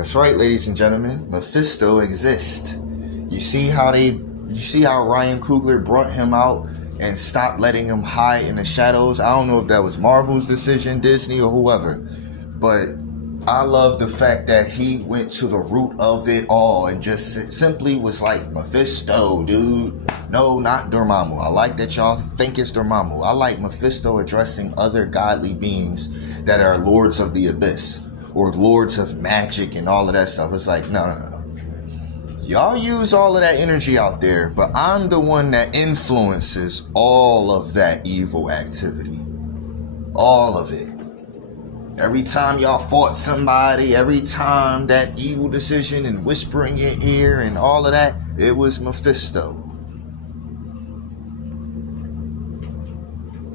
That's right, ladies and gentlemen. Mephisto exists. You see how Ryan Coogler brought him out and stopped letting him hide in the shadows? I don't know if that was Marvel's decision, Disney, or whoever, but I love the fact that he went to the root of it all and just simply was like, Mephisto, dude. No, not Dormammu. I like that y'all think it's Dormammu. I like Mephisto addressing other godly beings that are lords of the abyss or lords of magic and all of that stuff. It's like, no. Y'all use all of that energy out there, but I'm the one that influences all of that evil activity. All of it. Every time y'all fought somebody, every time that evil decision and whispering in your ear and all of that, it was Mephisto.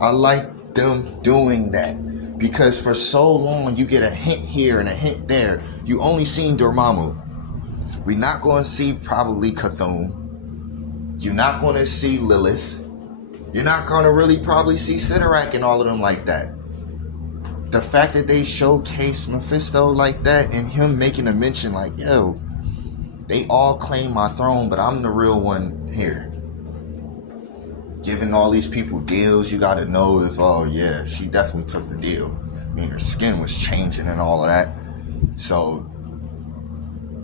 I like them doing that because for so long you get a hint here and a hint there. You only seen Dormammu. We're not going to see probably Cthulhu. You're not going to see Lilith. You're not going to really probably see Sidorak and all of them like that. The fact that they showcase Mephisto like that and him making a mention like, yo, they all claim my throne, but I'm the real one here. Giving all these people deals, you got to know if, oh yeah, she definitely took the deal. I mean, her skin was changing and all of that. So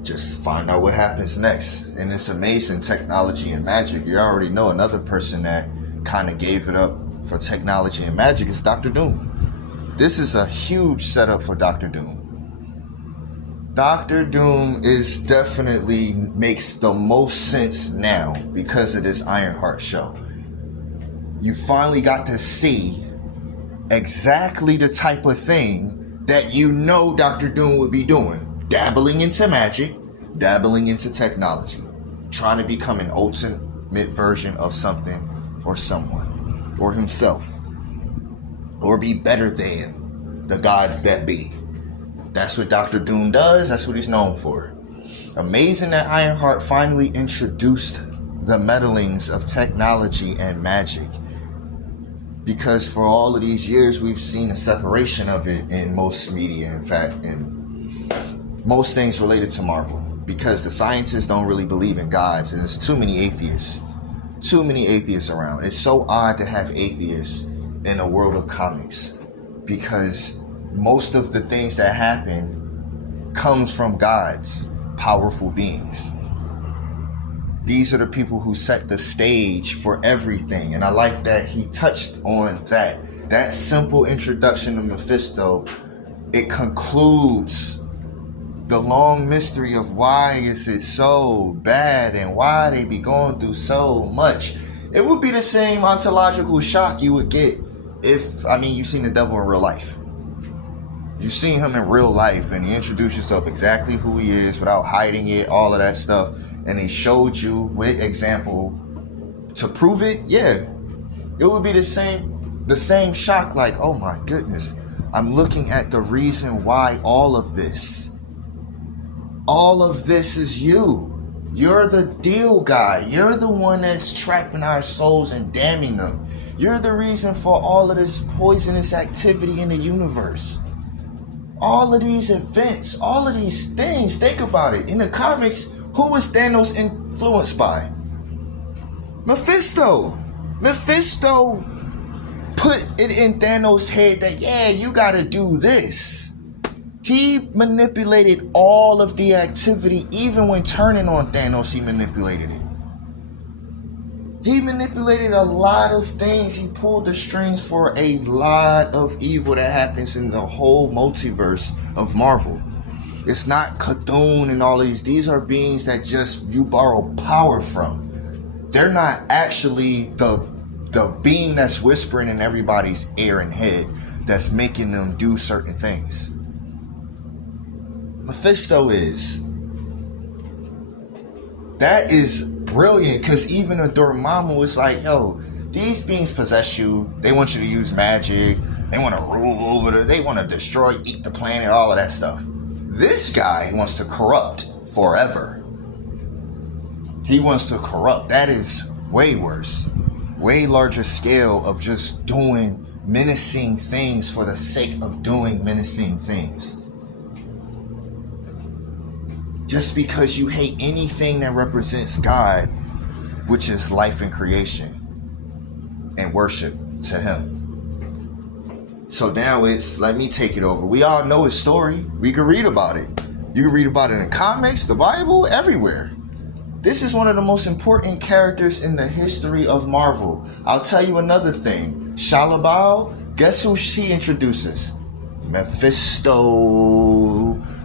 just find out what happens next. And it's amazing technology and magic. You already know another person that kind of gave it up for technology and magic is Dr. Doom. This is a huge setup for Dr. Doom. Dr. Doom is definitely makes the most sense now because of this IronHeart show. You finally got to see exactly the type of thing that you know Dr. Doom would be doing. Dabbling into magic, dabbling into technology, trying to become an ultimate version of something or someone or himself, or be better than the gods that be. That's what Dr. Doom does. That's what he's known for. Amazing that IronHeart finally introduced the meddlings of technology and magic, because for all of these years we've seen a separation of it in most media, in fact, in most things related to Marvel, because the scientists don't really believe in gods and there's too many atheists around. It's so odd to have atheists in a world of comics, because most of the things that happen comes from gods, powerful beings. These are the people who set the stage for everything. And I like that he touched on that. That simple introduction to Mephisto, it concludes the long mystery of why is it so bad and why they be going through so much. It would be the same ontological shock you would get if, you've seen the devil in real life. You've seen him in real life and he introduced yourself exactly who he is without hiding it, all of that stuff. And he showed you with example to prove it. Yeah, it would be the same shock, like, oh my goodness, I'm looking at the reason why all of this is you. You're the deal guy. You're the one that's trapping our souls and damning them. You're the reason for all of this poisonous activity in the universe. All of these events, all of these things, think about it. In the comics, who was Thanos influenced by? Mephisto. Mephisto put it in Thanos' head that, yeah, you gotta do this. He manipulated all of the activity. Even when turning on Thanos, he manipulated it. He manipulated a lot of things. He pulled the strings for a lot of evil that happens in the whole multiverse of Marvel. It's not Cthulhu and all these. These are beings that just you borrow power from. They're not actually the being that's whispering in everybody's ear and head that's making them do certain things. Mephisto is. That is brilliant, because even a Dormammu is like, yo, these beings possess you. They want you to use magic. They want to rule over they want to destroy, eat the planet, all of that stuff. This guy wants to corrupt forever. He wants to corrupt. That is way worse. Way larger scale of just doing menacing things for the sake of doing menacing things. just because you hate anything that represents God, which is life and creation and worship to him. So now it's, let me take it over. We all know his story. We can read about it. You can read about it in comics, the Bible, everywhere. This is one of the most important characters in the history of Marvel. I'll tell you another thing. Shalabal, guess who she introduces? Mephisto.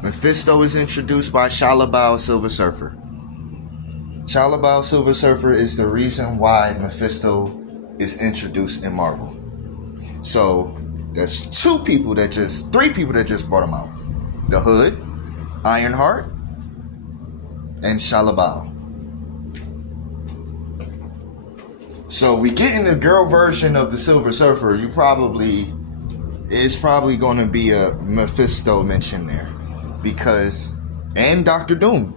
Mephisto is introduced by Shalabal Silver Surfer. Shalabal Silver Surfer is the reason why Mephisto is introduced in Marvel. So there's three people that just brought him out. The Hood, IronHeart, and Shalabal. So we get in the girl version of the Silver Surfer. It's probably going to be a Mephisto mention there, and Doctor Doom.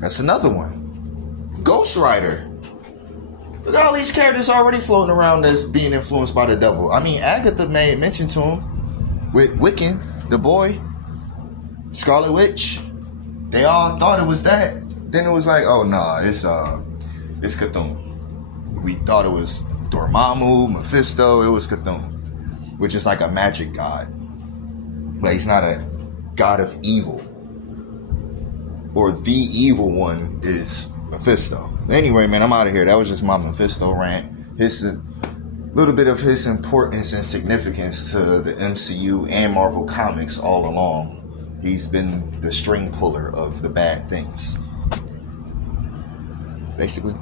That's another one. Ghost Rider. Look at all these characters already floating around that's being influenced by the devil. I mean, Agatha made mention to him with Wiccan, the boy, Scarlet Witch. They all thought it was that. Then it was like, oh no, it's Cthulhu. We thought it was Dormammu, Mephisto. It was Cthulhu, which is like a magic god, but he's not a god of evil. Or the evil one is Mephisto. Anyway, man, I'm out of here. That was just my Mephisto rant. His little bit of his importance and significance to the MCU and Marvel Comics all along. He's been the string puller of the bad things, basically.